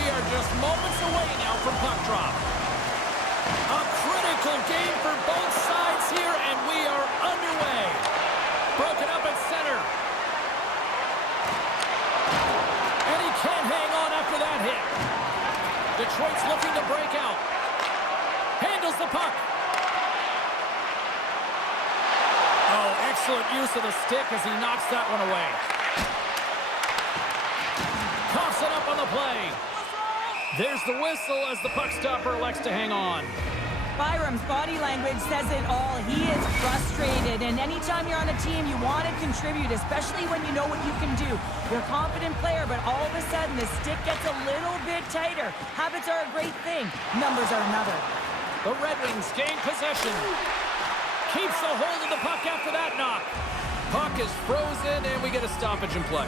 we are just moments away now from puck drop. A critical game for both sides here, and we are underway. Broken up at center. And he can't hang on after that hit. Detroit's looking to break out. Handles the puck. Oh, excellent use of the stick as he knocks that one away. Coughs it up on the play. There's the whistle as the puck stopper elects to hang on. Byram's body language says it all. He is frustrated, and anytime you're on a team, you want to contribute, especially when you know what you can do. You're a confident player, but all of a sudden, the stick gets a little bit tighter. Habits are a great thing. Numbers are another. The Red Wings gain possession. Keeps a hold of the puck after that knock. Puck is frozen, and we get a stoppage in play.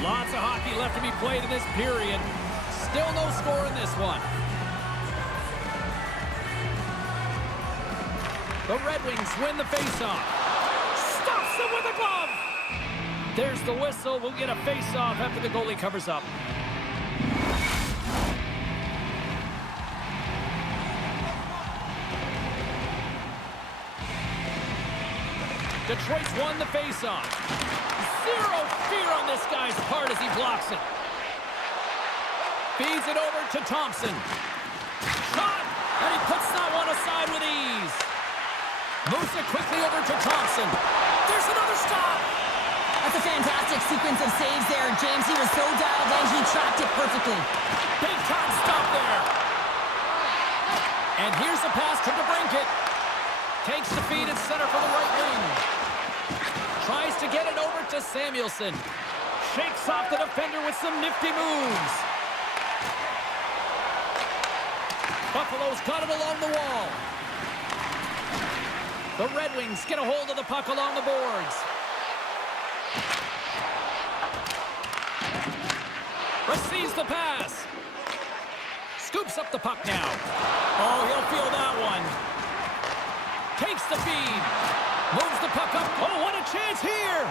Lots of hockey left to be played in this period. Still no score in this one. The Red Wings win the faceoff. Stops them with a glove. There's the whistle. We'll get a faceoff after the goalie covers up. Detroit's won the faceoff. Zero fear on this guy's part as he blocks it. Feeds it over to Thompson. Shot! And he puts that one aside with ease. Moves it quickly over to Thompson. There's another stop! That's a fantastic sequence of saves there, James. He was so dialed in, he tracked it perfectly. Big time stop there. And here's the pass to DeBrincat. Takes the feed at center for the right wing. Tries to get it over to Samuelson. Shakes off the defender with some nifty moves. Buffalo's got it along the wall. The Red Wings get a hold of the puck along the boards. Receives the pass. Scoops up the puck now. Oh, he'll feel that one. Takes the feed. Moves the puck up. Oh, what a chance here.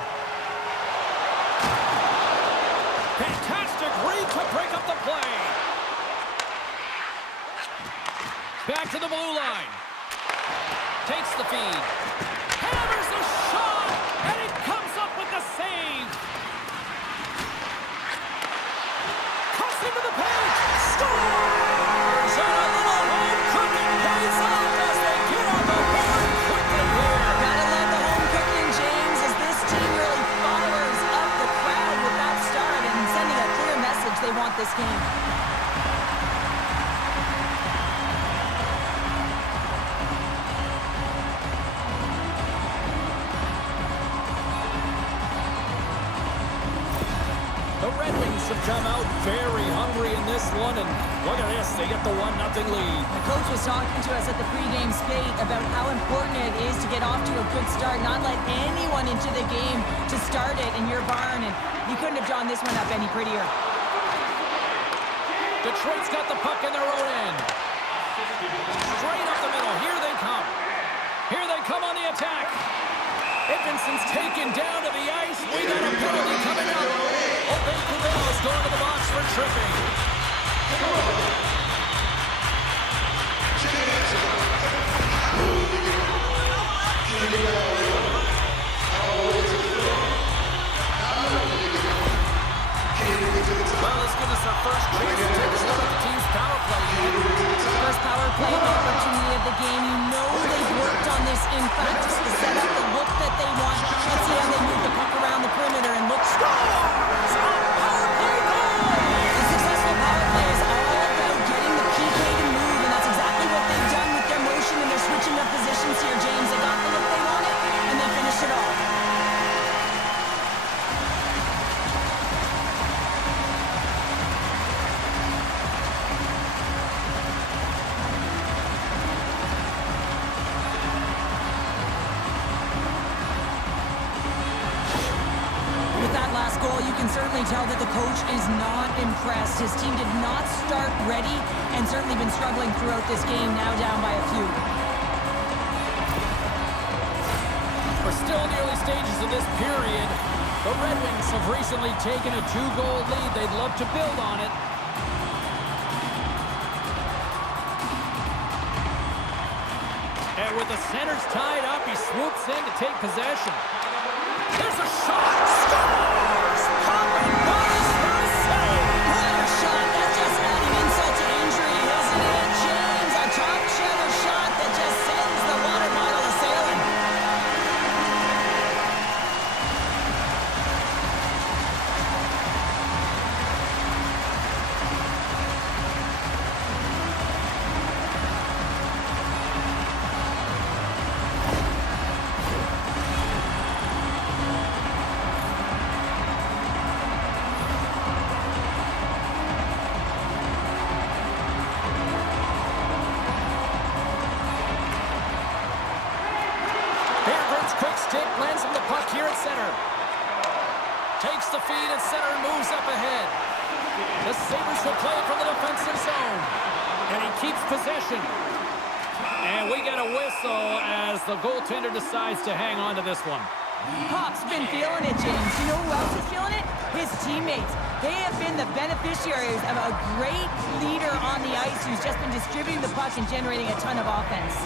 Fantastic read to break up the play. Back to the blue line. Takes the feed. Hammers a shot. And it comes up with the save. Cuts into the paint. Scores! And a little home cooking pays off as they get on the board quickly here. Gotta love the home cooking, James, as this team really fires up the crowd with that start and sending a clear message they want this game. Come out very hungry in this one, and look at this, they get the 1-0 lead. The coach was talking to us at the pregame skate about how important it is to get off to a good start, not let anyone into the game to start it in your barn, and you couldn't have drawn this one up any prettier. Detroit's got the puck in their own end. Straight up the middle, here they come. Here they come on the attack. Edvinson's taken down to the ice. We got a penalty coming up. Oh, Vancouver's going to the box for tripping. Well, this gives us our first chance to take a look at the team's power play. First power play opportunity of the game. You know they've worked on this in practice to set up the look that they want. Let's see how they move the puck around the perimeter and look. Scores! Power play goal! A successful power play is all about getting the PK to move, and that's exactly what they've done with their motion and their switching of positions here, James. They got the look they wanted, and they finished it off. Certainly tell that the coach is not impressed. His team did not start ready and certainly been struggling throughout this game, now down by a few. We're still in the early stages of this period. The Red Wings have recently taken a 2-goal lead. They'd love to build on it. And with the centers tied up, he swoops in to take possession. There's a shot! Scores! Popping bonus first save! What a shot! That's just adding insult to injury, isn't it, James? A top cheddar shot that just sends the water bottle a-sailing. Quick stick lands him the puck here at center. Takes the feed at center and moves up ahead. The Sabres will play it from the defensive zone. And he keeps possession. And we get a whistle as the goaltender decides to hang on to this one. Pop's been feeling it, James. You know who else is feeling it? His teammates. They have been the beneficiaries of a great leader on the ice who's just been distributing the puck and generating a ton of offense.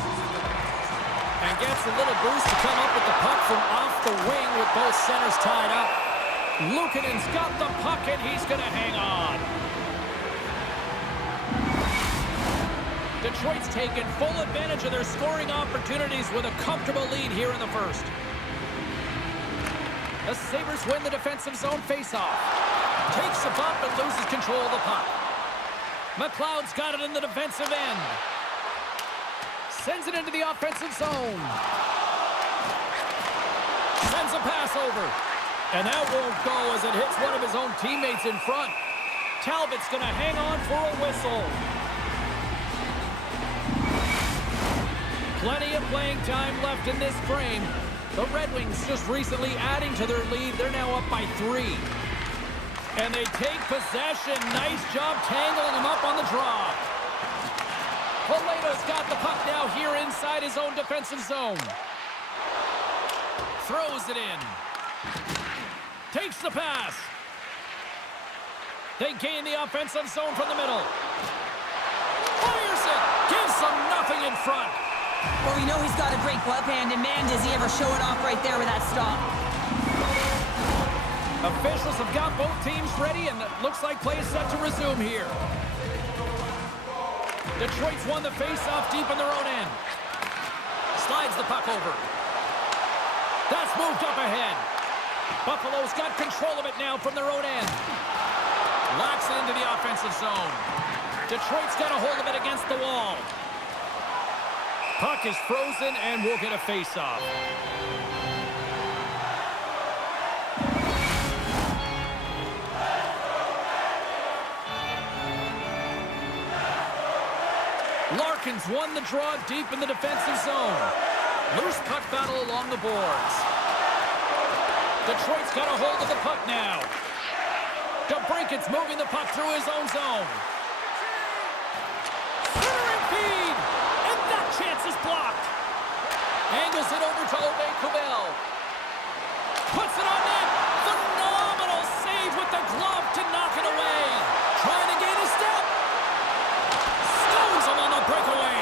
And gets a little boost to come up with the puck from off the wing with both centers tied up. Luukkonen's got the puck and he's going to hang on. Detroit's taken full advantage of their scoring opportunities with a comfortable lead here in the first. The Sabres win the defensive zone faceoff. Takes a bump and loses control of the puck. McLeod's got it in the defensive end. Sends it into the offensive zone. Sends a pass over. And that won't go as it hits one of his own teammates in front. Talbot's going to hang on for a whistle. Plenty of playing time left in this frame. The Red Wings just recently adding to their lead. They're now up by 3. And they take possession. Nice job tangling him up on the draw. Poleto's got the puck now here inside his own defensive zone. Throws it in. Takes the pass. They gain the offensive zone from the middle. Fires it. Gives them nothing in front. Well, we know he's got a great glove hand, and man, does he ever show it off right there with that stop. Officials have got both teams ready, and it looks like play is set to resume here. Detroit's won the face-off deep in their own end. Slides the puck over. That's moved up ahead. Buffalo's got control of it now from their own end. Locks it into the offensive zone. Detroit's got a hold of it against the wall. Puck is frozen, and we'll get a face-off. Larkin's won the draw deep in the defensive zone. Loose puck battle along the boards. Detroit's got a hold of the puck now. DeBrinket's moving the puck through his own zone. Centering feed! And that chance is blocked. Angles it over to Kubel. Puts it on net. Phenomenal save with the glove to knock it away. Trying to gain a step. Stones him on the breakaway.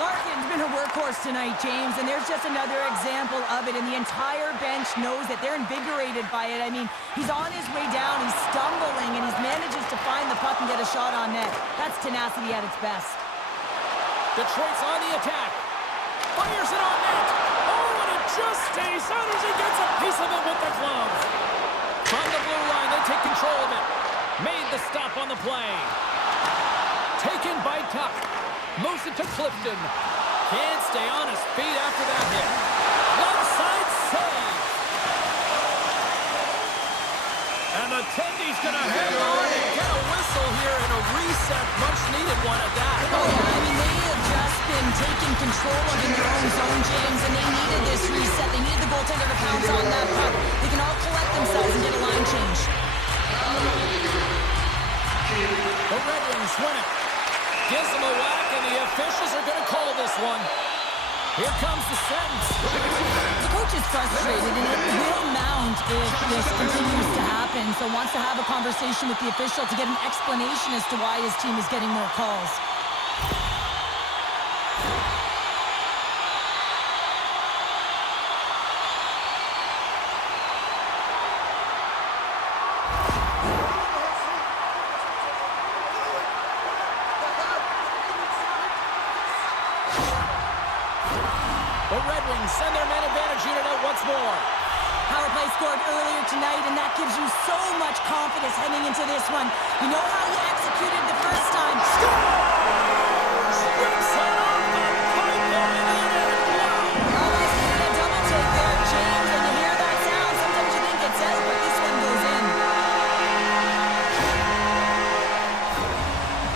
Larkin's been a workhorse tonight, James, and there's just another example of it, and the entire bench knows that they're invigorated by it. I mean, he's on his way down, he's stumbling, and he manages to find the puck and get a shot on net. That's tenacity at its best. Detroit's on the attack. Fires it on net. Oh, and it just stays out as he gets a piece of it with the glove. From the blue line, they take control of it. Made the stop on the play. Taken by Tuck. Moves it to Clifton. Can't stay on his feet after that hit. Left side save. And the Tendy's going to hang on and get a whistle here in a reset. Much needed one at that. Oh, yeah, I mean, they have just been taking control of in their own zone, James, and they needed this reset. They needed the goaltender to pounce on that puck. They can all collect themselves and get a line change. The Red Wings win it. Gives them a whack, and the officials are going to call this one. Here comes the sentence. The coach is frustrated, and it will mount if this continues to happen. So wants to have a conversation with the official to get an explanation as to why his team is getting more calls. The Red Wings send their man advantage unit out once more. Power play scored earlier tonight, and that gives you so much confidence heading into this one. You know how you executed the first time. Scores! Rips it off the pipeline in it. Wow! Almost did a double take there, James, and you hear that sound. Sometimes you think it's out, but this one goes in.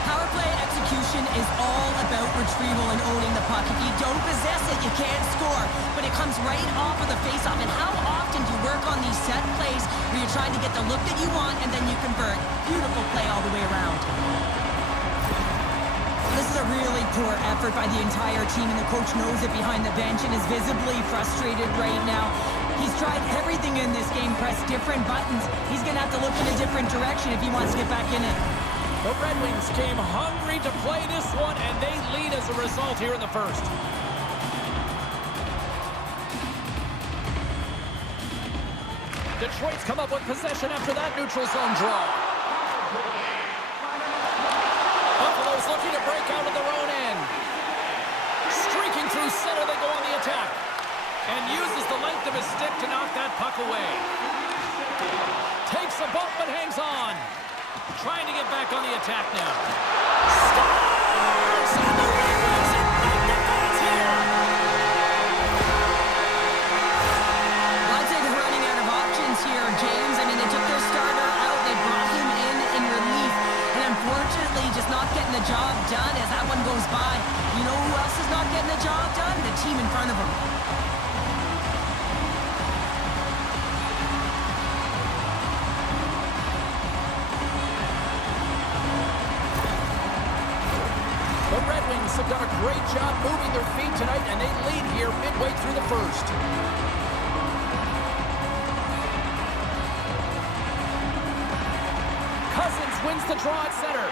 Power play execution is all about retrieval and owning the puck. If you don't possess it, you can't score. But it comes right off of the faceoff. And how often do you work on these set plays where you're trying to get the look that you want and then you convert? Beautiful play all the way around. This is a really poor effort by the entire team, and the coach knows it behind the bench and is visibly frustrated right now. He's tried everything in this game, pressed different buttons. He's going to have to look in a different direction if he wants to get back in it. The Red Wings came hungry to play this one, and they lead as a result here in the first. Detroit's come up with possession after that neutral zone draw. Buffalo's looking to break out of their own end. Streaking through center, they go on the attack. And uses the length of his stick to knock that puck away. Takes a bump but hangs on. Trying to get back on the attack now. Scores! And the Red Wings ignite the fans here! Leipzig running out of options here, James. I mean, they took their starter out. They brought him in relief. And unfortunately, just not getting the job done as that one goes by. You know who else is not getting the job done? The team in front of them. The Red Wings have done a great job moving their feet tonight, and they lead here midway through the first. Cousins wins the draw at center.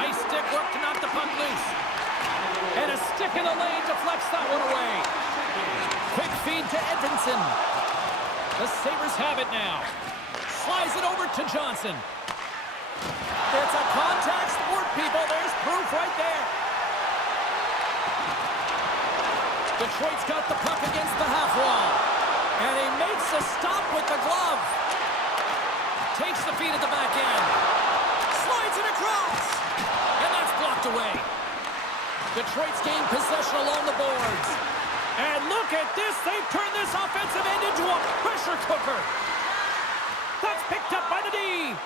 Nice stick work to knock the puck loose. And a stick in the lane deflects that one away. Quick feed to Edvinsson. The Sabres have it now. Slides it over to Johnson. It's a contact sport, people. There's proof right there. Detroit's got the puck against the half wall. And he makes a stop with the glove. Takes the feed at the back end. Slides it across. And that's blocked away. Detroit's gained possession along the boards. And look at this. They've turned this offensive end into a pressure cooker. That's picked up by the D.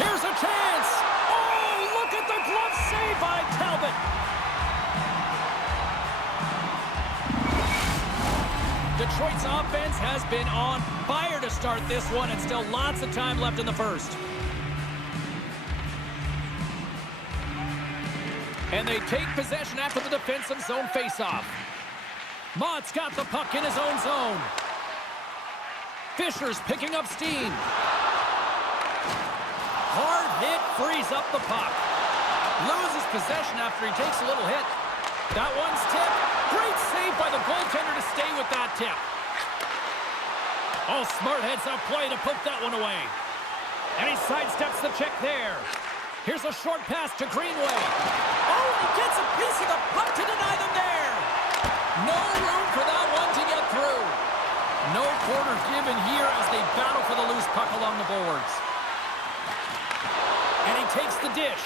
Here's a chance. Oh, look at the glove save by Talbot. Detroit's offense has been on fire to start this one, and still lots of time left in the first. And they take possession after the defensive zone faceoff. Mott's got the puck in his own zone. Fisher's picking up steam. Hard hit frees up the puck. Loses possession after he takes a little hit. That one's tipped. Great save by the goaltender to stay with that tip. Oh, smart heads-up play to poke that one away. And he sidesteps the check there. Here's a short pass to Greenway. Oh, he gets a piece of the puck to deny them there. No room for that one to get through. No quarter given here as they battle for the loose puck along the boards. And he takes the dish.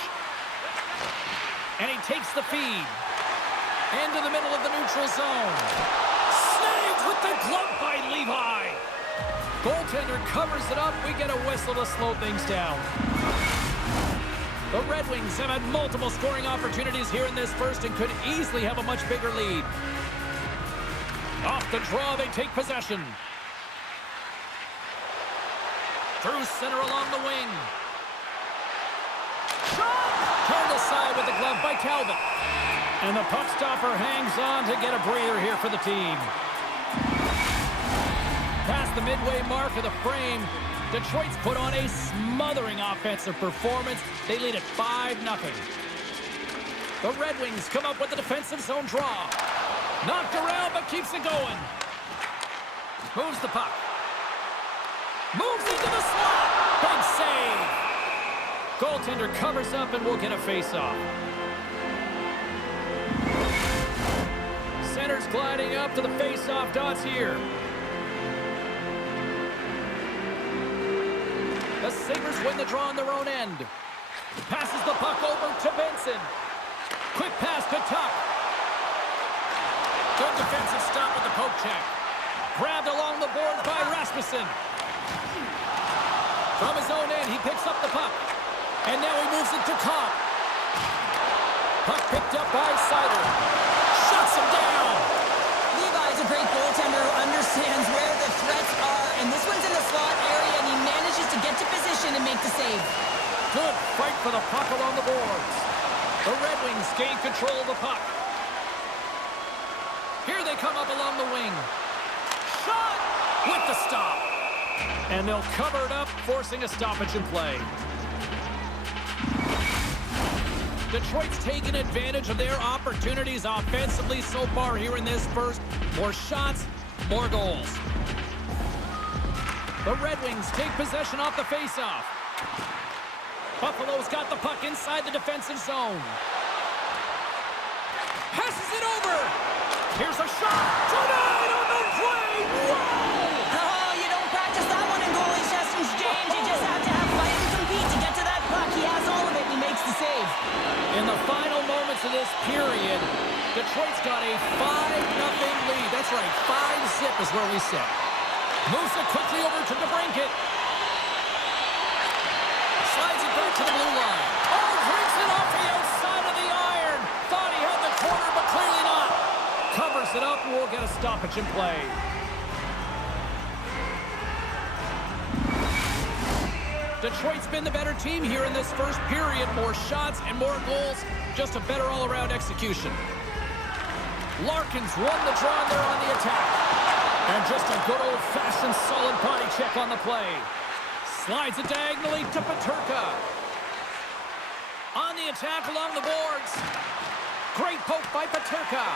And he takes the feed. Into the middle of the neutral zone. Saved with the glove by Levi. Goaltender covers it up. We get a whistle to slow things down. The Red Wings have had multiple scoring opportunities here in this first and could easily have a much bigger lead. Off the draw, they take possession. Through center along the wing. Shot! Turned aside with the glove by Calvin. And the puck stopper hangs on to get a breather here for the team. Past the midway mark of the frame, Detroit's put on a smothering offensive performance. They lead at 5-0. The Red Wings come up with the defensive zone draw. Knocked around, but keeps it going. Moves the puck. Moves into the slot. Big save. Goaltender covers up and will get a face-off. Center's gliding up to the face-off dots here. The Sabres win the draw on their own end. Passes the puck over to Benson. Quick pass to Tuck. Good defensive stop with the poke check. Grabbed along the boards by Rasmussen. From his own end, he picks up the puck. And now he moves it to Cobb. Puck picked up by Sider. Shuts him down. Levi's a great goaltender who understands where the threats are. And this one's in the slot area, and he manages to get to position and make the save. Good fight for the puck along the boards. The Red Wings gain control of the puck. Here they come up along the wing. Shot with the stop. And they'll cover it up, forcing a stoppage in play. Detroit's taken advantage of their opportunities offensively so far here in this first. More shots, more goals. The Red Wings take possession off the faceoff. Buffalo's got the puck inside the defensive zone. Passes it over. Here's a shot. Tonight on the play. Whoa! Oh, you don't practice that one in goalie sessions, James. You just have to have fight and compete to get to that puck. He has all of it, and he makes the save. In the final moments of this period, Detroit's got a 5-0 lead. That's right, 5-zip is where we sit. Moves it quickly over to DeBrincat. Slides it back to the blue line. Oh, drinks it off the outside of the iron. Thought he had the corner, but clearly not. Covers it up, and we'll get a stoppage in play. Detroit's been the better team here in this first period. More shots and more goals. Just a better all-around execution. Larkin's won the draw, and they're on the attack. And just a good old-fashioned solid body check on the play. Slides it diagonally to Peterka. On the attack along the boards. Great poke by Peterka.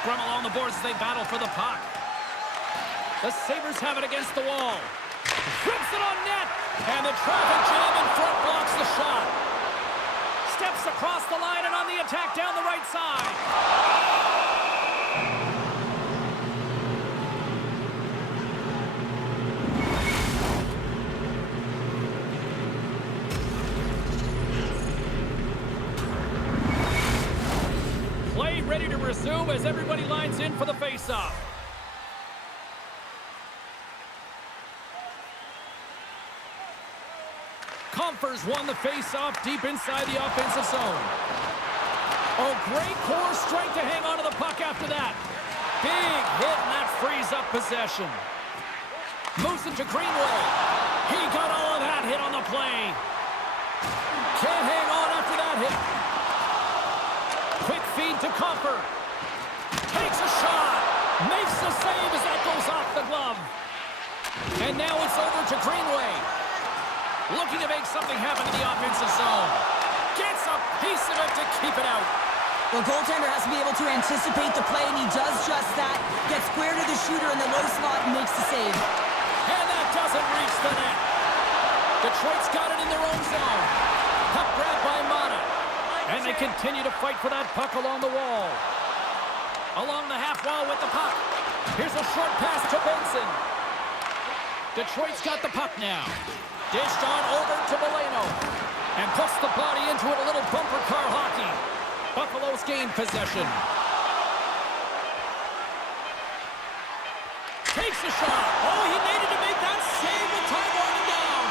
Scrum along the boards as they battle for the puck. The Sabres have it against the wall. Rips it on net. And the traffic jam in front blocks the shot. Steps across the line and on the attack down the right side. Play ready to resume as everybody lines in for the face-off. Comfers won the face-off deep inside the offensive zone. Oh, great core strength to hang on to the puck after that. Big hit, and that frees up possession. Moves it to Greenway. He got all of that hit on the play. Can't hang on after that hit. Quick feed to Comfer. Takes a shot. Makes the save as that goes off the glove. And now it's over to Greenway. Looking to make something happen in the offensive zone. Gets a piece of it to keep it out. The goaltender has to be able to anticipate the play, and he does just that. Gets square to the shooter in the low slot and makes the save. And that doesn't reach the net. Detroit's got it in their own zone. Puck grabbed by Mata. And they continue to fight for that puck along the wall. Along the half wall with the puck. Here's a short pass to Benson. Detroit's got the puck now. Dished on over to Moreno. And puts the body into it, a little bumper car hockey. Buffalo's gained possession. Takes a shot. Oh, he needed to make that save with time winding down.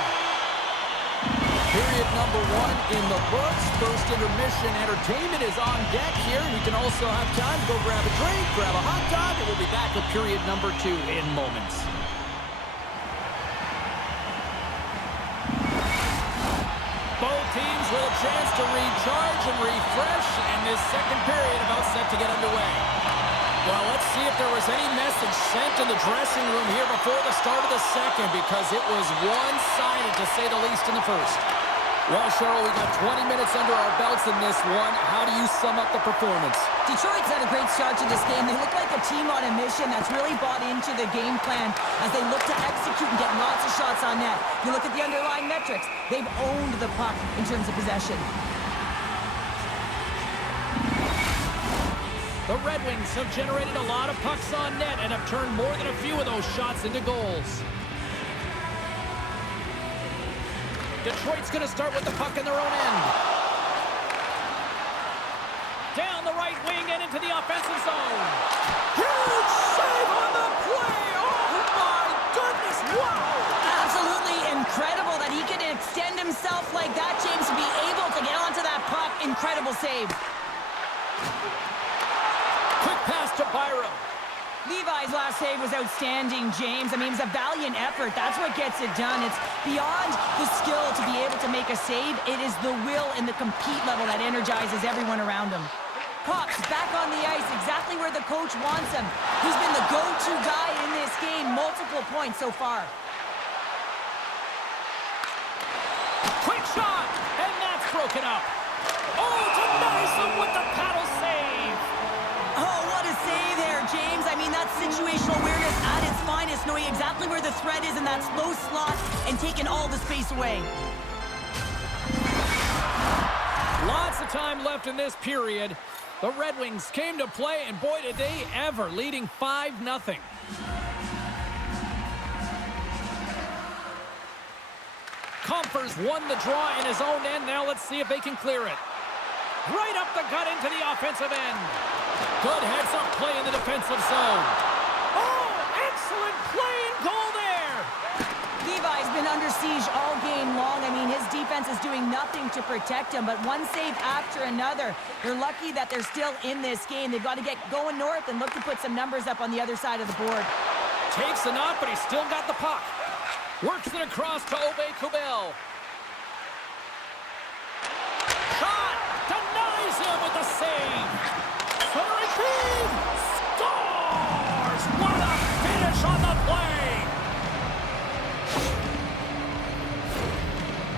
Period number 1 in the books. First intermission entertainment is on deck here. You can also have time to go grab a drink, grab a hot dog, and we'll be back with period number 2 in moments. Both teams with a chance to recharge and refresh, and this second period about set to get underway. Well, let's see if there was any message sent in the dressing room here before the start of the second, because it was one-sided, to say the least, in the first. Well, Cheryl, we got 20 minutes under our belts in this one. How do you sum up the performance? Detroit's had a great start to this game. They look like a team on a mission that's really bought into the game plan as they look to execute and get lots of shots on net. You look at the underlying metrics. They've owned the puck in terms of possession. The Red Wings have generated a lot of pucks on net and have turned more than a few of those shots into goals. Detroit's going to start with the puck in their own end. Down the right wing and into the offensive zone. Huge save on the play! Oh my goodness, wow! Absolutely incredible that he can extend himself like that, James, to be able to get onto that puck. Incredible save. Quick pass to Byram. Levi's last save was outstanding, James. I mean, it was a valiant effort. That's what gets it done. It's beyond the skill to be able to make a save. It is the will and the compete level that energizes everyone around him. Cops back on the ice, exactly where the coach wants him. He's been the go-to guy in this game, multiple points so far. Quick shot, and that's broken up. Oh, denies him with the paddle save. Oh, what a save there, James. I mean, that's situational awareness at its finest, knowing exactly where the threat is in that slow slot and taking all the space away. Lots of time left in this period. The Red Wings came to play, and boy, did they ever, leading 5-0. Compher's won the draw in his own end. Now let's see if they can clear it. Right up the gut into the offensive end. Good heads-up play in the defensive zone. Oh, excellent play and goal there. Levi's been under siege all game long. I mean, his defense is doing nothing to protect him, but one save after another. They're lucky that they're still in this game. They've got to get going north and look to put some numbers up on the other side of the board. Takes a knock, but he's still got the puck. Works it across to Aubé-Kubel. Shot! Denies him with the save. Centering feed! Scores! What a finish on the play!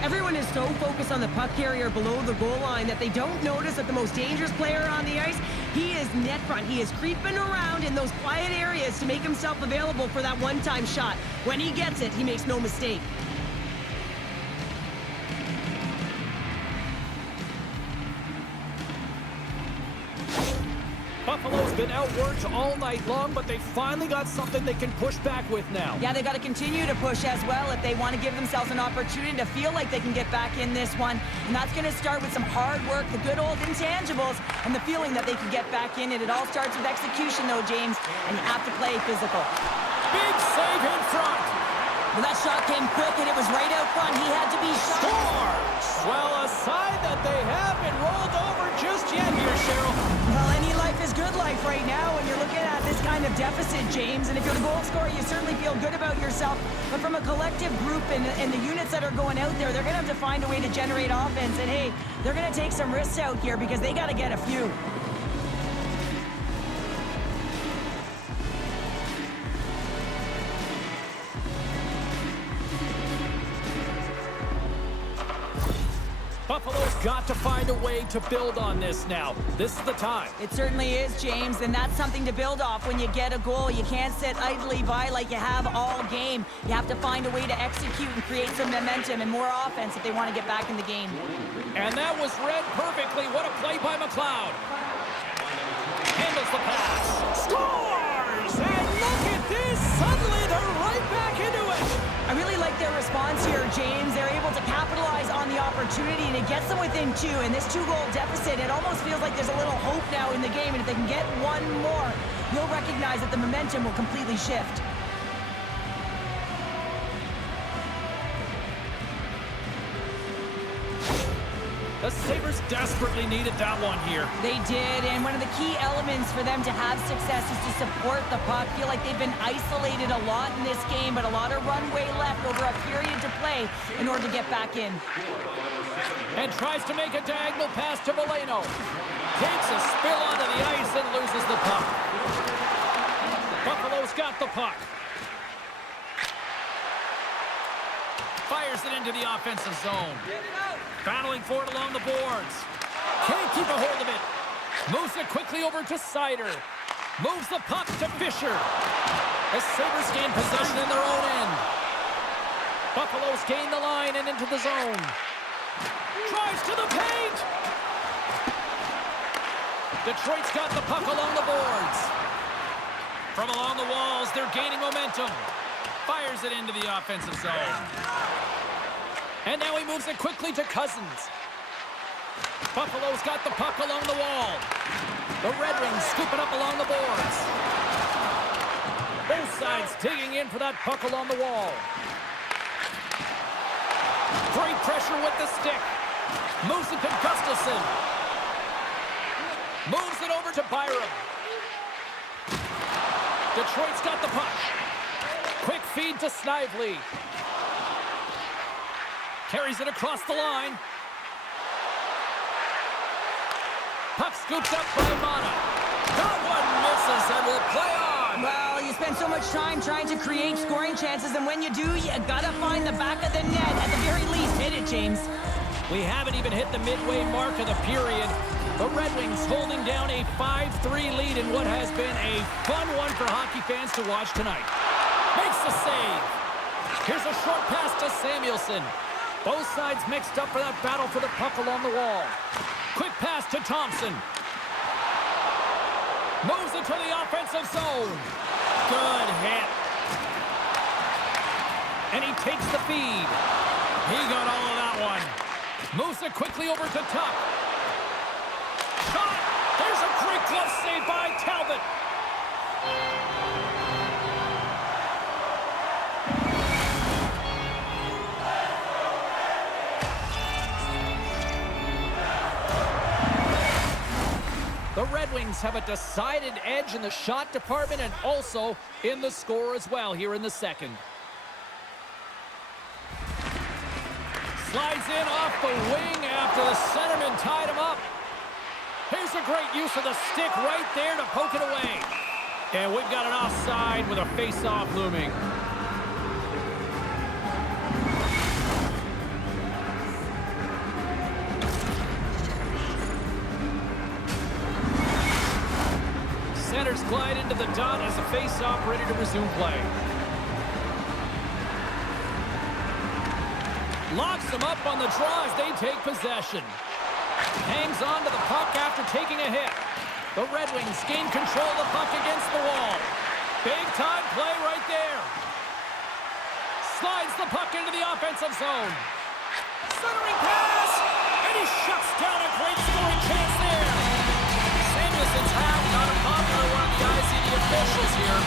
Everyone is so focused on the puck carrier below the goal line that they don't notice that the most dangerous player on the ice, he is net front. He is creeping around in those quiet areas to make himself available for that one-time shot. When he gets it, he makes no mistake. Buffalo's been outworked all night long, but they finally got something they can push back with now. Yeah, they got to continue to push as well if they want to give themselves an opportunity to feel like they can get back in this one. And that's going to start with some hard work, the good old intangibles, and the feeling that they can get back in it. It all starts with execution, though, James, and you have to play physical. Big save in front. Well, that shot came quick, and it was right out front. He had to be shot. Scores! Well, a side that they haven't rolled over just yet here, Cheryl. Well, any life is good life right now when you're looking at this kind of deficit, James. And if you're the goal scorer, you certainly feel good about yourself. But from a collective group and the units that are going out there, they're going to have to find a way to generate offense. And, hey, they're going to take some risks out here because they got to get a few. Buffalo's got to find a way to build on this now. This is the time. It certainly is, James, and that's something to build off when you get a goal. You can't sit idly by like you have all game. You have to find a way to execute and create some momentum and more offense if they want to get back in the game. And that was read perfectly. What a play by McLeod. Handles the pass. Scores! And look at this. Suddenly they're right back into it. I really like their response here, James. They're able to capitalize on the opportunity, and it gets them within two. And this two-goal deficit, it almost feels like there's a little hope now in the game. And if they can get one more, you'll recognize that the momentum will completely shift. The Sabres desperately needed that one here. They did, and one of the key elements for them to have success is to support the puck. Feel like they've been isolated a lot in this game, but a lot of runway left over a period to play in order to get back in. And tries to make a diagonal pass to Valeno. Takes a spill onto the ice and loses the puck. Buffalo's got the puck. Fires it into the offensive zone. Battling for it along the boards. Can't keep a hold of it. Moves it quickly over to Sider. Moves the puck to Fisher. The Sabres gain possession in their own end. Buffalo's gain the line and into the zone. Drives to the paint. Detroit's got the puck along the boards. From along the walls, they're gaining momentum. Fires it into the offensive zone. And now he moves it quickly to Cousins. Buffalo's got the puck along the wall. The Red Wings scoop it up along the boards. Both sides digging in for that puck along the wall. Great pressure with the stick. Moves it to Gustafsson. Moves it over to Byram. Detroit's got the puck. Quick feed to Snively. Carries it across the line. Puck scooped up by Mana. That one misses and will play on. Well, you spend so much time trying to create scoring chances, and when you do, you gotta find the back of the net. At the very least, hit it, James. We haven't even hit the midway mark of the period. The Red Wings holding down a 5-3 lead in what has been a fun one for hockey fans to watch tonight. Makes the save. Here's a short pass to Samuelson. Both sides mixed up for that battle for the puck along the wall. Quick pass to Thompson. Moves it to the offensive zone. Good hit. And he takes the feed. He got all of that one. Moves it quickly over to Tuck. Shot! There's a great glove save by Talbot. The Red Wings have a decided edge in the shot department and also in the score as well here in the second. Slides in off the wing after the centerman tied him up. Here's a great use of the stick right there to poke it away. And we've got an offside with a face-off looming. Centers glide into the dot as the face-off ready to resume play. Locks them up on the draw as they take possession. Hangs on to the puck after taking a hit. The Red Wings gain control of the puck against the wall. Big-time play right there. Slides the puck into the offensive zone. Centering pass! And he shuts down a great scoring chance there. Samuelson's hat, not a popular one in the eyes of the officials here.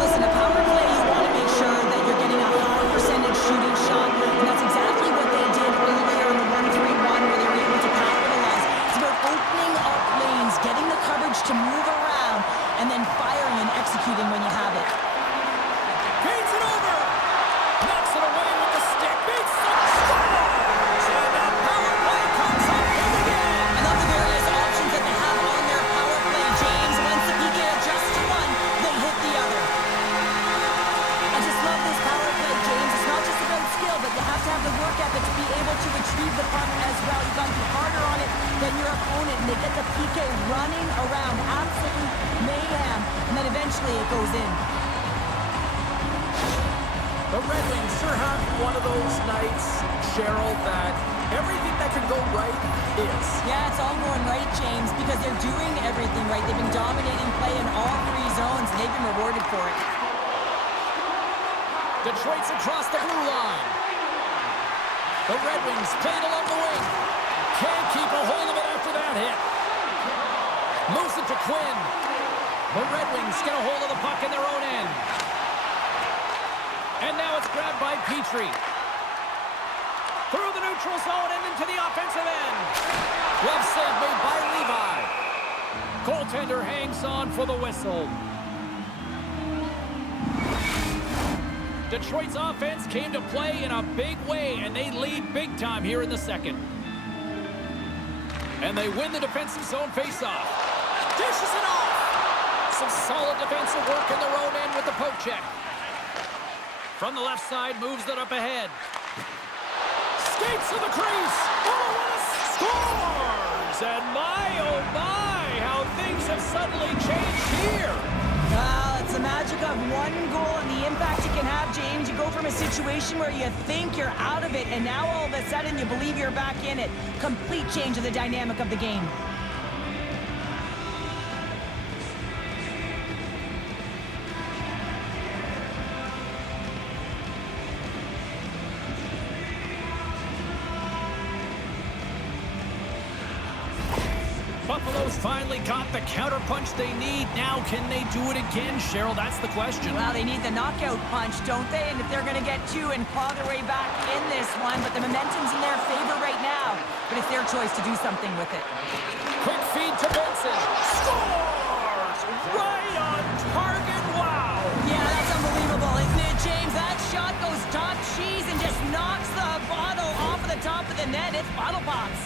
Listen, a power play, you want to make sure that you're getting a high percentage shooting shot, and that's exactly what they did earlier in the 1-3-1 where they were able to capitalize. It's about opening up lanes, getting the coverage to move around, and then firing and executing when you have it. Feeds it over. Knocks it away with the stick. Beats the scores. And that power play comes up big again. I love the various options that they have on their power play, James. Once the PK adjusts to one, they hit the other. I just love this power play, James. It's not just about skill, but you have to have the work ethic to be able to retrieve the puck as well. You've got to be harder on it than your opponent, and they get the PK running around. Absolute mayhem, and then eventually it goes in. The Red Wings sure have one of those nights, Cheryl, that everything that can go right is. Yeah, it's all going right, James, because they're doing everything right. They've been dominating play in all three zones, and they've been rewarded for it. Detroit's across the blue line. The Red Wings played along the wing. Can't keep a hold of it after that hit. Moves it to Quinn. The Red Wings get a hold of the puck in their own end. And now it's grabbed by Petrie. Through the neutral zone and into the offensive end. Glove save made by Levi. Goaltender hangs on for the whistle. Detroit's offense came to play in a big way, and they lead big time here in the second. And they win the defensive zone faceoff. Dishes it off. Some solid defensive work in their own end with the poke check. From the left side, moves it up ahead. Skates to the crease. Oh, what a scores! And my, oh my, how things have suddenly changed here. Well, it's the magic of one goal and the impact it can have, James. You go from a situation where you think you're out of it, and now all of a sudden you believe you're back in it. Complete change of the dynamic of the game. Buffalo's finally got the counterpunch they need. Now, can they do it again, Cheryl? That's the question. Well, they need the knockout punch, don't they? And if they're going to get two and claw their way back in this one, but the momentum's in their favor right now. But it's their choice to do something with it. Quick feed to Benson. Scores! Right on target. Wow! Yeah, that's unbelievable, isn't it, James? That shot goes top cheese and just knocks the bottle off of the top of the net. It's bottle pops.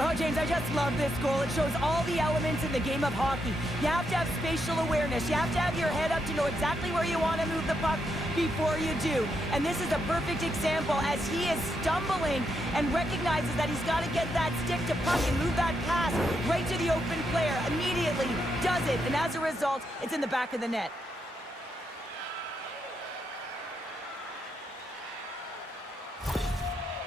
Oh, James, I just love this goal. It shows all the elements in the game of hockey. You have to have spatial awareness. You have to have your head up to know exactly where you want to move the puck before you do. And this is a perfect example as he is stumbling and recognizes that he's got to get that stick to puck and move that pass right to the open player. Immediately does it, and as a result, it's in the back of the net.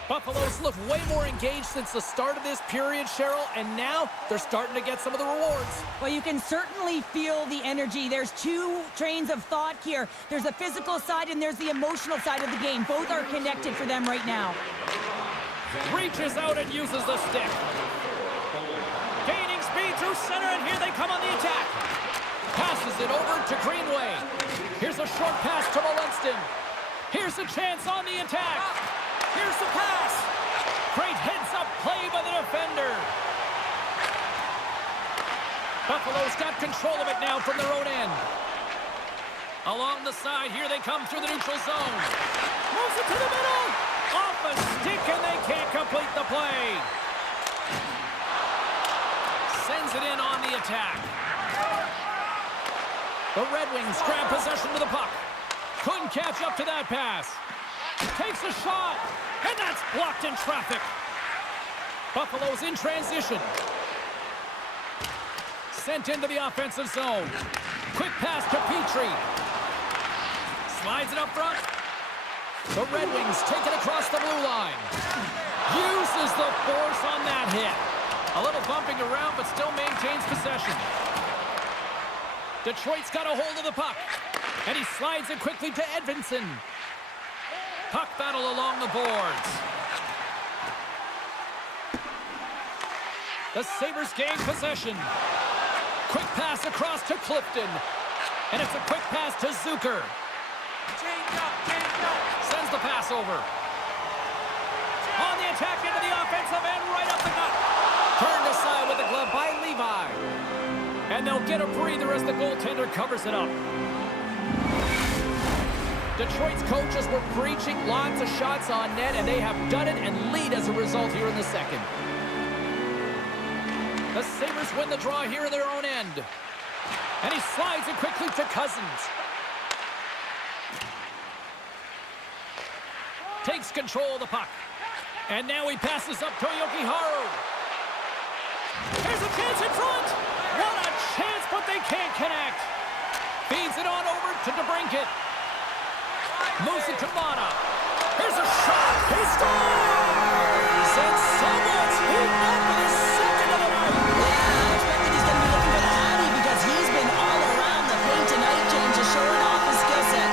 Buffalo's look way more engaged since the start of this period, Cheryl, and now they're starting to get some of the rewards. Well, you can certainly feel the energy. There's two trains of thought here. There's the physical side and there's the emotional side of the game. Both are connected for them right now. Reaches out and uses the stick. Gaining speed through center, and here they come on the attack. Passes it over to Greenway. Here's a short pass to Molinston. Here's a chance on the attack. Here's the pass. Great heads-up play by the defender. Buffalo's got control of it now from their own end. Along the side, here they come through the neutral zone. Moves it to the middle. Off a stick, and they can't complete the play. Sends it in on the attack. The Red Wings grab possession of the puck. Couldn't catch up to that pass. Takes a shot, and that's blocked in traffic. Buffalo's in transition. Sent into the offensive zone. Quick pass to Petrie. Slides it up front. The Red Wings take it across the blue line. Uses the force on that hit. A little bumping around, but still maintains possession. Detroit's got a hold of the puck, and he slides it quickly to Edvinsson. Puck battle along the boards. The Sabres gain possession. Quick pass across to Clifton. And it's a quick pass to Zucker. Sends the pass over. On the attack into the offensive end, right up the gut. Turned aside with the glove by Levi. And they'll get a breather as the goaltender covers it up. Detroit's coaches were preaching lots of shots on net, and they have done it and lead as a result here in the second. The Sabres win the draw here in their own end. And he slides it quickly to Cousins. Takes control of the puck. And now he passes up to Jokiharju. Here's a chance in front. What a chance, but they can't connect. Feeds it on over to DeBrincat. Moves it to Mata. Here's a shot. He scores! And someone's heating up for his second of the night. Yeah, I expect that he's going to be looking for the Hattie because he's been all around the paint tonight, James, just showing off his skill set.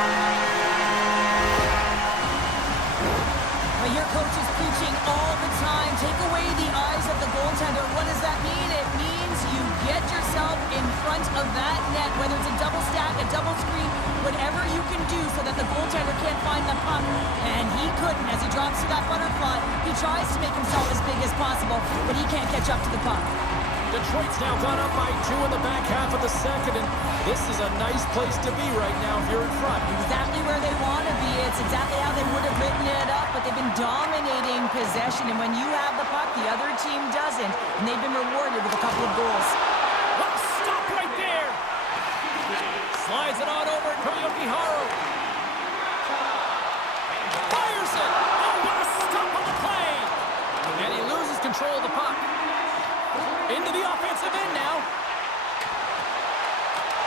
Well, your coach is preaching all the time take away the eyes of the goaltender, what does that mean? It means you get yourself in front of that net, whether it's a double stack, a double screen, whatever you can do so that the goaltender can't find the puck. And he couldn't as he drops to that butterfly. He tries to make himself as big as possible, but he can't catch up to the puck. Detroit's now gone up by 2 in the back half of the second, and this is a nice place to be right now if you're in front. Exactly where they want to be. It's exactly how they would have written it up, but they've been dominating possession, and when you have the puck, the other team doesn't, and they've been rewarded with a couple of goals. Oh, stop right there! Slides it on over to Yoki-Haru. Fires it! Oh, what a stop on the play! And he loses control of the puck. Into the offensive end now.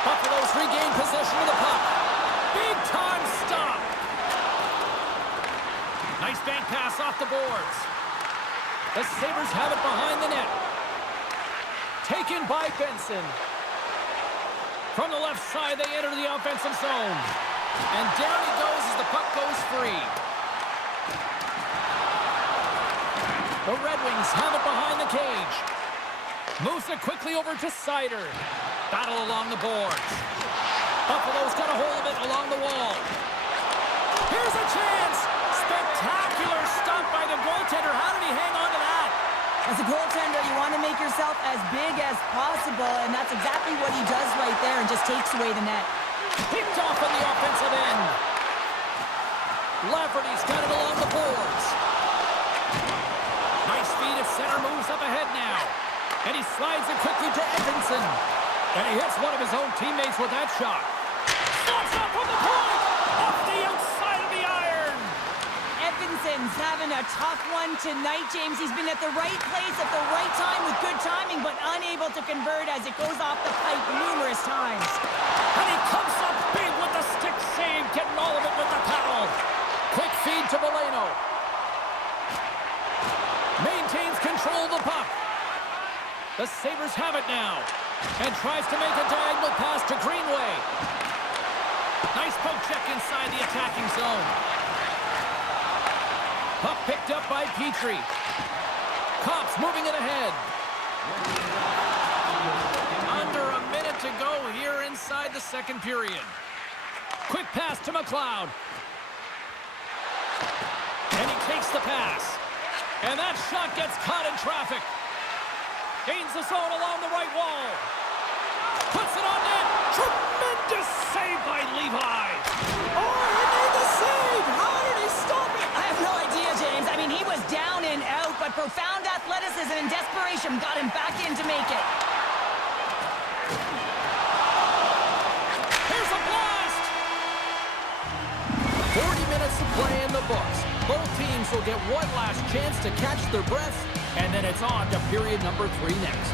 Buffalo's regained possession of the puck. Big time stop. Nice bank pass off the boards. The Sabres have it behind the net. Taken by Benson. From the left side, they enter the offensive zone. And down he goes as the puck goes free. The Red Wings have it behind the cage. Moves it quickly over to Sider. Battle along the boards. Buffalo's got a hold of it along the wall. Here's a chance. Spectacular stop by the goaltender. How did he hang on to that? As a goaltender, you want to make yourself as big as possible, and that's exactly what he does right there and just takes away the net. Picked off on the offensive end. Lafferty's got it along the boards. Nice feed at center, moves up ahead now. And he slides it quickly to Edmondson. And he hits one of his own teammates with that shot. Stops up from the point! Off the outside of the iron! Edmondson's having a tough one tonight, James. He's been at the right place at the right time with good timing, but unable to convert as it goes off the pipe numerous times. And he comes up big with the stick save, getting all of it with the paddle. Quick feed to Valeno. Maintains control of the puck. The Sabres have it now, and tries to make a diagonal pass to Greenway. Nice poke check inside the attacking zone. Puck picked up by Petrie. Cops moving it ahead. Under a minute to go here inside the second period. Quick pass to McLeod. And he takes the pass. And that shot gets caught in traffic. Gains the zone along the right wall. Puts it on net. Tremendous save by Levi. Oh, he made the save. How did he stop it? I have no idea, James. I mean, he was down and out, but profound athleticism and desperation got him back in to make it. Here's a blast. 40 minutes of play in the books. Both teams will get one last chance to catch their breath, and then it's on to period number 3 next.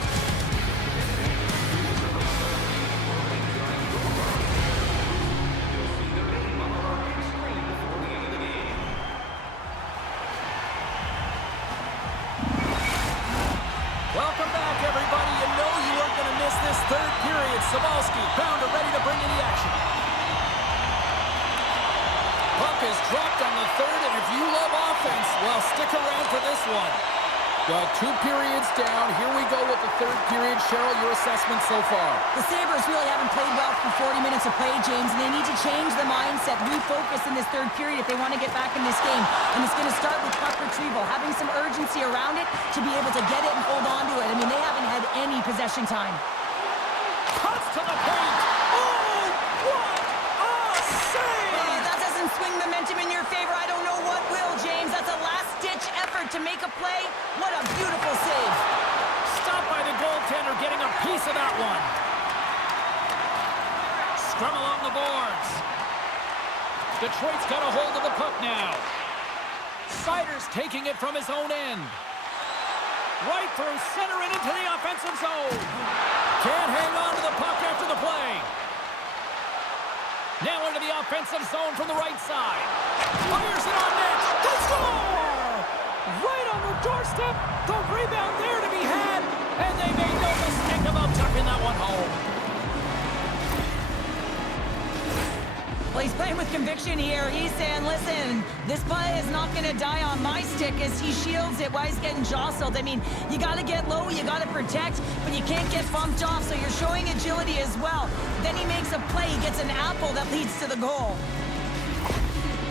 Welcome back, everybody. You know you weren't going to miss this third period. Sabalski found it ready to bring in the action. Puck is dropped on the third, and if you love offense, well, stick around for this one. Well, 2 periods down. Here we go with the third period. Cheryl, your assessment so far? The Sabres really haven't played well for 40 minutes of play, James, and they need to change the mindset, refocus in this third period if they want to get back in this game. And it's going to start with puck retrieval, having some urgency around it to be able to get it and hold on to it. I mean, they haven't had any possession time. Cuts to the paint. Oh, what a save! That doesn't swing momentum in your favor. I don't know what will, James. That's a last-ditch effort to make a play. What a beautiful save. Stopped by the goaltender, getting a piece of that one. Scrum along the boards. Detroit's got a hold of the puck now. Sider's taking it from his own end. Right through center and into the offensive zone. Can't hang on to the puck after the play. Now into the offensive zone from the right side. Fires it on net. They score! Right on the doorstep. The rebound there to be had. And they made no mistake about tucking that one home. Well, he's playing with conviction here. He's saying, listen, this play is not going to die on my stick as he shields it while he's getting jostled. I mean, you got to get low, you got to protect, but you can't get bumped off, so you're showing agility as well. Then he makes a play, he gets an apple that leads to the goal.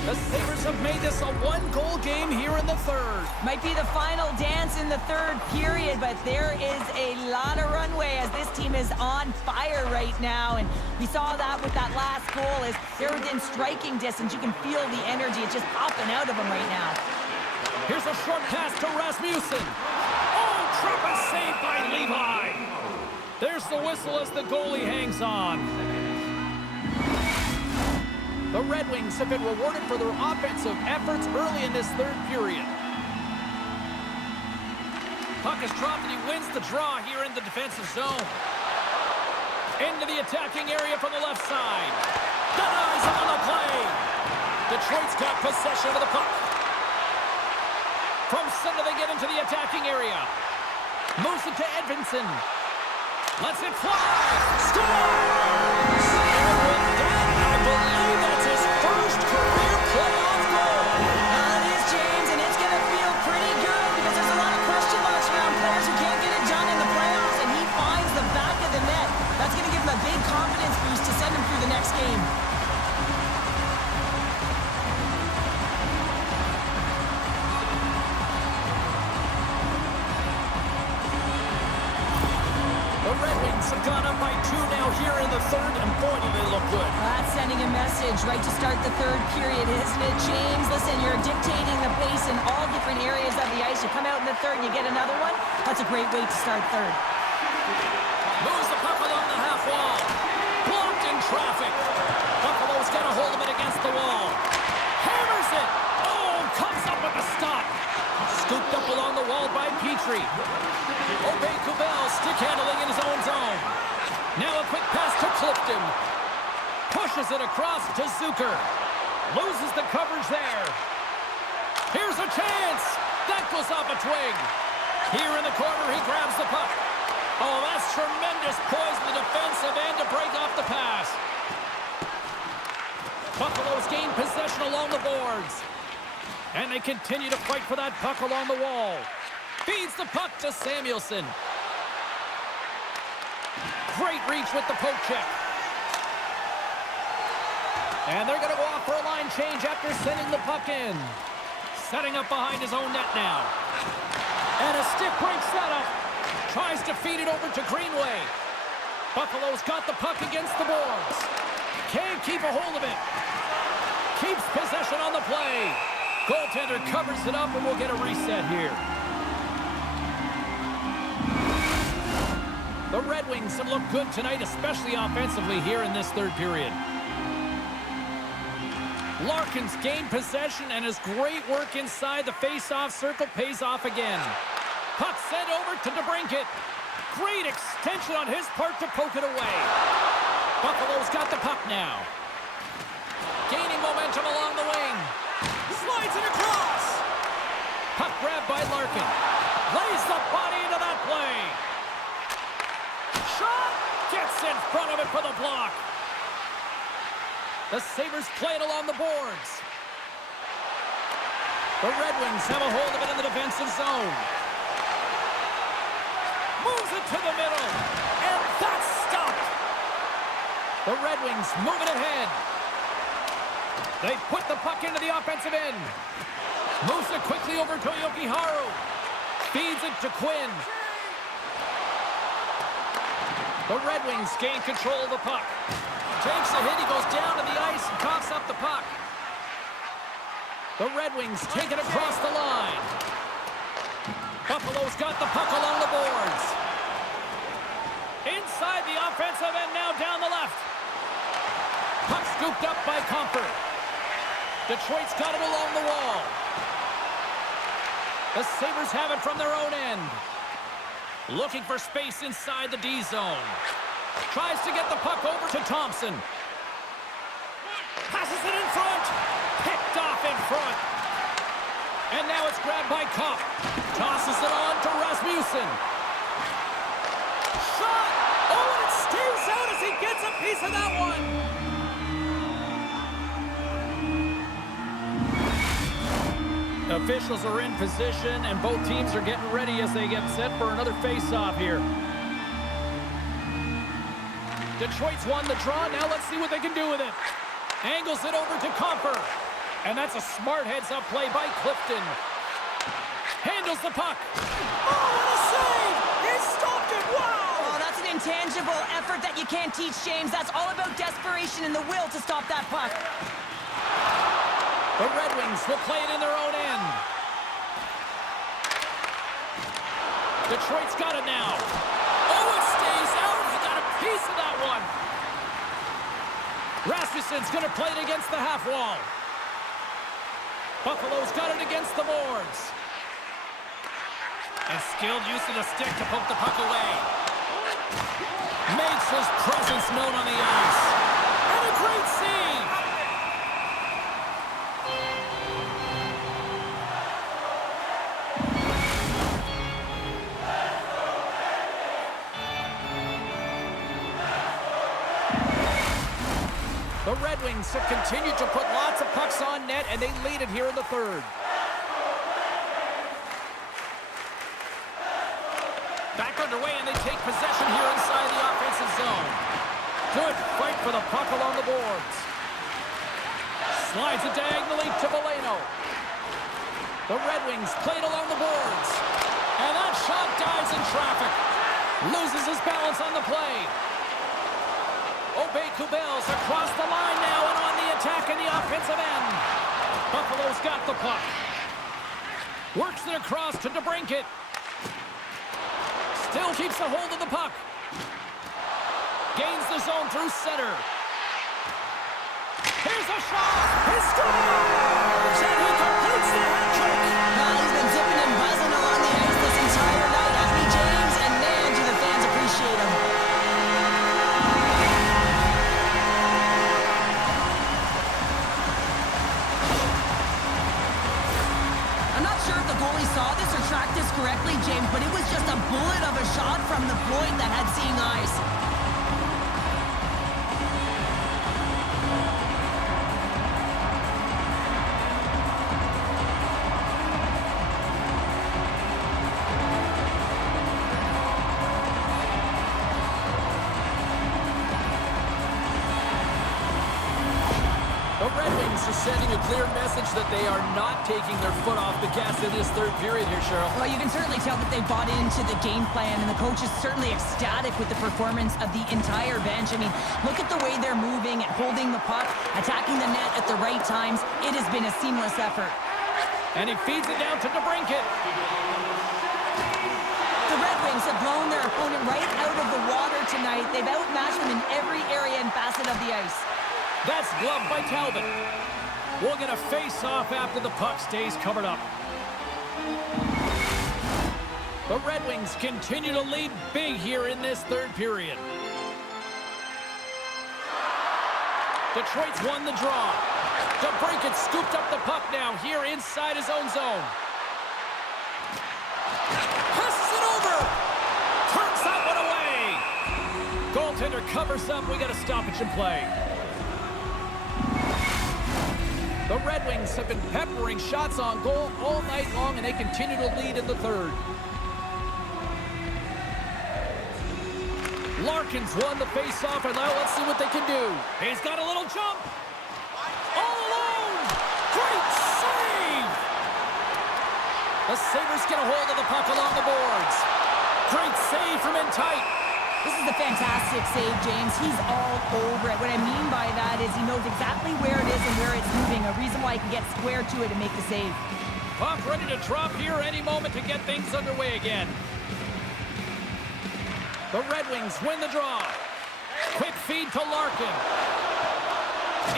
The Sabres have made this a one-goal game here in the third. Might be the final dance in the third period, but there is a lot of runway as this team is on fire right now. And we saw that with that last goal as they're within striking distance. You can feel the energy. It's just popping out of them right now. Here's a short pass to Rasmussen. Oh, triple save by Levi. There's the whistle as the goalie hangs on. The Red Wings have been rewarded for their offensive efforts early in this third period. Puck is dropped and he wins the draw here in the defensive zone. Into the attacking area from the left side. Denies him on the play. Detroit's got possession of the puck. From center they get into the attacking area. Moves it to Edvinsson. Lets it fly. Scores! And with that, I believe that's his first career playoff goal. It is, James, and it's going to feel pretty good because there's a lot of question marks around players who can't get it done in the playoffs, and he finds the back of the net. That's going to give him a big confidence boost to send him through the next game. The Red Wings have gone up by 2 now here in the third, and boy, do they look good. That's sending a message right to start the third period, isn't it, James? Listen, you're dictating the pace in all different areas of the ice. You come out in the third and you get another one. That's a great way to start third. Moves the puck along the half wall. Blocked in traffic. Buffalo's got a hold of it against the wall. Hammers it. Oh, comes up with a stop. Scooped up along the wall by Petrie. Kubel stick handling in his own zone. Now a quick pass to Clifton. Pushes it across to Zucker. Loses the coverage there. Here's a chance. That goes off a twig. Here in the corner, he grabs the puck. Oh, that's tremendous poise in the defensive end to break off the pass. Buffalo's gained possession along the boards. And they continue to fight for that puck along the wall. Feeds the puck to Samuelson. Great reach with the poke check. And they're going to go off for a line change after sending the puck in. Setting up behind his own net now. And a stick break setup. Tries to feed it over to Greenway. Buffalo's got the puck against the boards. Can't keep a hold of it. Keeps possession on the play. Goaltender covers it up and we'll get a reset here. The Red Wings have looked good tonight, especially offensively here in this third period. Larkin's gained possession and his great work inside the face-off circle pays off again. Puck sent over to DeBrincat. Great extension on his part to poke it away. Buffalo's got the puck now. Gaining momentum along the wing. Slides it across. Puck grabbed by Larkin. Lays the body into that play. Shot! Gets in front of it for the block. The Sabres play it along the boards. The Red Wings have a hold of it in the defensive zone. Moves it to the middle. And that's stopped. The Red Wings move it ahead. They put the puck into the offensive end. Moves it quickly over to Jokiharju. Feeds it to Quinn. The Red Wings gain control of the puck. Takes a hit, he goes down to the ice and coughs up the puck. The Red Wings take it across the line. Buffalo's got the puck along the boards. Inside the offensive end, now down the left. Puck scooped up by Comfort. Detroit's got it along the wall. The Sabres have it from their own end. Looking for space inside the D zone. Tries to get the puck over to Thompson. Passes it in front. Picked off in front. And now it's grabbed by Kopp. Tosses it on to Rasmussen. Shot! Oh, and it stays out as he gets a piece of that one. Officials are in position, and both teams are getting ready as they get set for another face-off here. Detroit's won the draw. Now let's see what they can do with it. Angles it over to Comper. And that's a smart heads-up play by Clifton. Handles the puck. Oh, what a save! He stopped it! Wow! Oh, that's an intangible effort that you can't teach, James. That's all about desperation and the will to stop that puck. The Red Wings will play it in their own end. Detroit's got it now. Oh, it stays out. He got a piece of that one. Rasmussen's going to play it against the half wall. Buffalo's got it against the boards. And skilled use of the stick to poke the puck away. Makes his presence known on the ice. And a great save. The Red Wings have continued to put lots of pucks on net, and they lead it here in the third. Back underway, and they take possession here inside the offensive zone. Good fight for the puck along the boards. Slides it diagonally to Valeno. The Red Wings played along the boards. And that shot dives in traffic. Loses his balance on the play. Obey-Kubel's across the line now and on the attack in the offensive end. Buffalo's got the puck. Works it across to DeBrincat. Still keeps a hold of the puck. Gains the zone through center. Here's a shot. He scores! And he completes the hat trick. He's been zipping and buzzing along the ice this entire night, hasn't he, James? And man, do the fans appreciate him. I'm not sure if the goalie saw this or tracked this correctly, James, but it was just a bullet of a shot from the point that had seeing eyes. The Red Wings are sending a clear message that they are not taking their foot off the gas in this third period here, Cheryl. Well, you can certainly tell that they bought into the game plan, and the coach is certainly ecstatic with the performance of the entire bench. I mean, look at the way they're moving and holding the puck, attacking the net at the right times. It has been a seamless effort. And he feeds it down to DeBrincat. The Red Wings have blown their opponent right out of the water tonight. They've outmatched them in every area and facet of the ice. That's gloved by Talbot. We'll get a face-off after the puck stays covered up. The Red Wings continue to lead big here in this third period. Detroit's won the draw. DeBrincat scooped up the puck now here inside his own zone. Passes it over. Turns that one away. Goaltender covers up. We got a stoppage in play. The Red Wings have been peppering shots on goal all night long, and they continue to lead in the third. Larkin's won the face-off, and now let's see what they can do. He's got a little jump. All alone. Great save. The Sabres get a hold of the puck along the boards. Great save from in tight. This is a fantastic save, James. He's all over it. What I mean by that is he knows exactly where it is and where it's moving, a reason why he can get square to it and make the save. Puck ready to drop here any moment to get things underway again. The Red Wings win the draw. Quick feed to Larkin.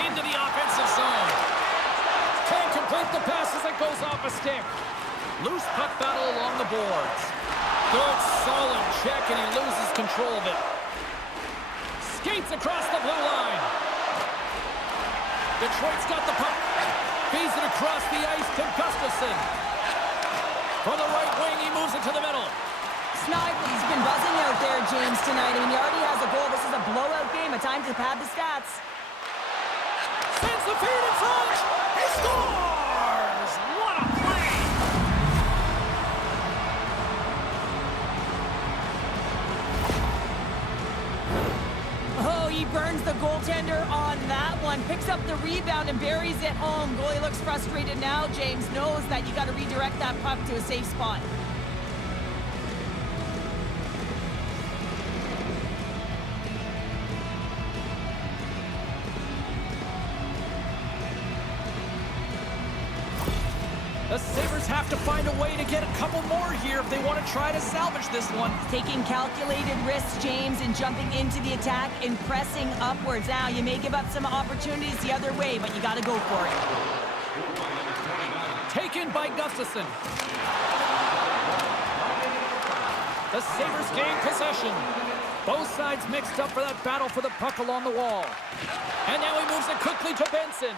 Into the offensive zone. Can't complete the pass as it goes off a stick. Loose puck battle along the boards. Good, solid check, and he loses control of it. Skates across the blue line. Detroit's got the puck. Feeds it across the ice to Gustafsson. From the right wing, he moves it to the middle. Snively's been buzzing out there, James, tonight. I mean, he already has a goal. This is a blowout game. A time to pad the stats. Sends the feed in front. He scores! What a play! goaltender on that one. Picks up the rebound and buries it home. Goalie looks frustrated now. James knows that you got to redirect that puck to a safe spot. The Sabres have to find a way to get a couple more here if they want to try to salvage this one. Taking calculated risks, James, and jumping into the attack and pressing upwards. Now, you may give up some opportunities the other way, but you got to go for it. Taken by Gustafsson. The Sabres gain possession. Both sides mixed up for that battle for the puck along the wall. And now he moves it quickly to Benson.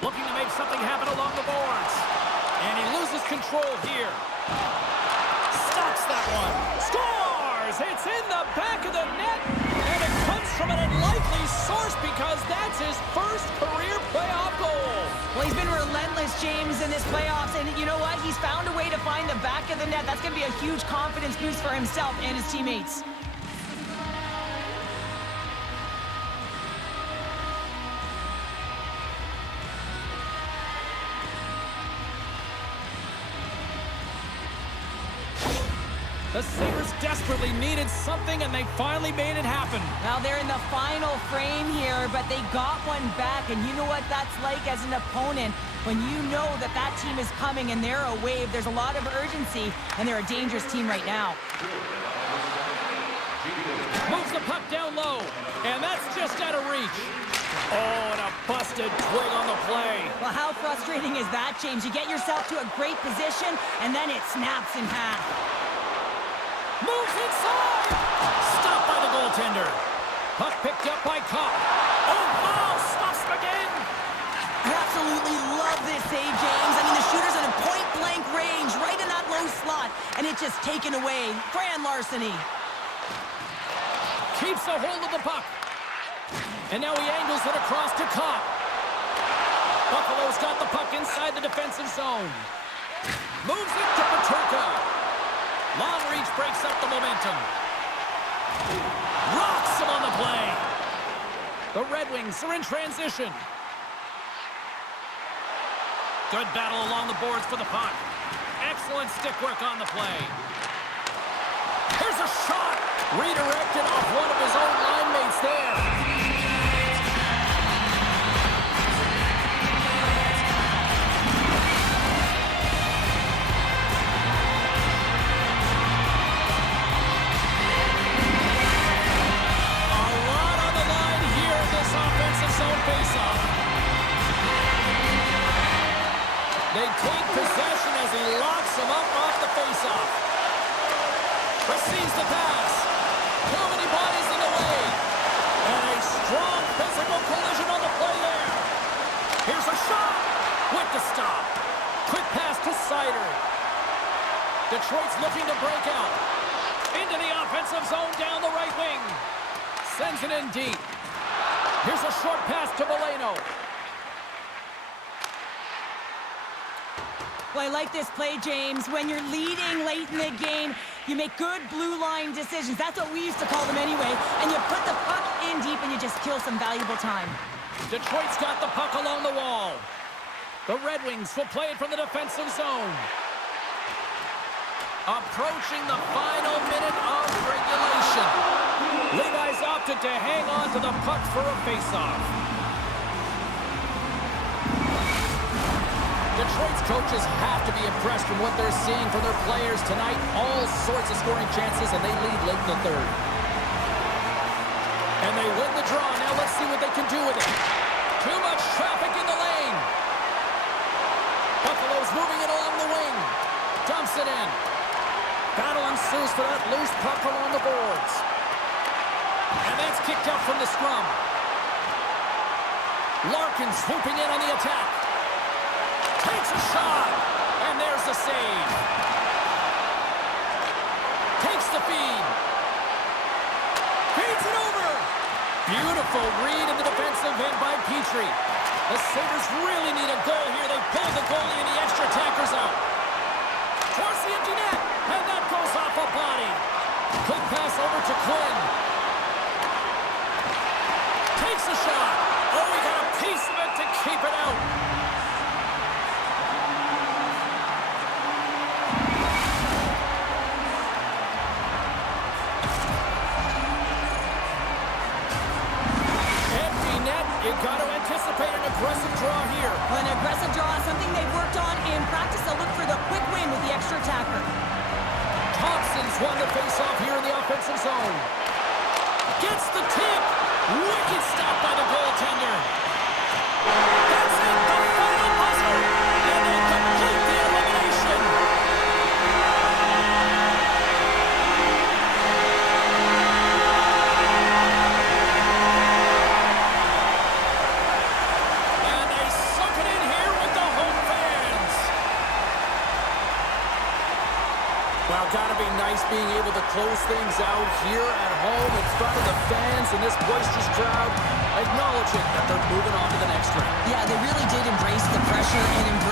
Looking to make something happen along the boards. And he loses control here. Stops that one. Scores! It's in the back of the net. And it comes from an unlikely source because that's his first career playoff goal. Well, he's been relentless, James, in this playoffs. And you know what? He's found a way to find the back of the net. That's going to be a huge confidence boost for himself and his teammates. The Sabres desperately needed something, and they finally made it happen. Now they're in the final frame here, but they got one back, and you know what that's like as an opponent when you know that that team is coming and they're a wave. There's a lot of urgency, and they're a dangerous team right now. Moves the puck down low, and that's just out of reach. Oh, and a busted twig on the play. Well, how frustrating is that, James? You get yourself to a great position, and then it snaps in half. Moves inside! Stopped by the goaltender. Puck picked up by Kopp. Oh, wow! Stuffs again! I absolutely love this save, James. I mean, the shooter's in a point-blank range, right in that low slot, and it's just taken away. Grand larceny. Keeps a hold of the puck. And now he angles it across to Kopp. Buffalo's got the puck inside the defensive zone. Moves it to Peterka. Long reach breaks up the momentum. Rocks him on the play. The Red Wings are in transition. Good battle along the boards for the puck. Excellent stick work on the play. Here's a shot. Redirected off one of his own line mates there. They take possession as he locks him up off the faceoff. Receives the pass. Too many bodies in the way. And a strong physical collision on the play there. Here's a shot. With the stop. Quick pass to Sider. Detroit's looking to break out. Into the offensive zone down the right wing. Sends it in deep. Here's a short pass to Valeno. Well, I like this play, James. When you're leading late in the game, you make good blue line decisions. That's what we used to call them anyway. And you put the puck in deep and you just kill some valuable time. Detroit's got the puck along the wall. The Red Wings will play it from the defensive zone. Approaching the final minute of regulation. Levi's opted to hang on to the puck for a faceoff. Detroit's coaches have to be impressed from what they're seeing from their players tonight. All sorts of scoring chances, and they lead late in the third. And they win the draw. Now let's see what they can do with it. Too much traffic in the lane. Buffalo's moving it along the wing. Dumps it in. Battle ensues for that loose puck along the boards. And that's kicked out from the scrum. Larkin swooping in on the attack. Takes a shot, and there's the save. Takes the feed. Feeds it over. Beautiful read in the defensive end by Petrie. The Sabres really need a goal here. They pull the goalie and the extra attackers out. Towards the empty net, and that goes off a body. Quick pass over to Quinn. face-off here in the offensive zone. Gets the tip. Wicked stop by the goaltender. That's it, the final buzzer. And they complete the elimination. And they sunk it in here with the home fans. Well, gotta be nice being able to close things out here at home in front of the fans and this boisterous crowd acknowledging that they're moving on to the next round. Yeah, they really did embrace the pressure and embrace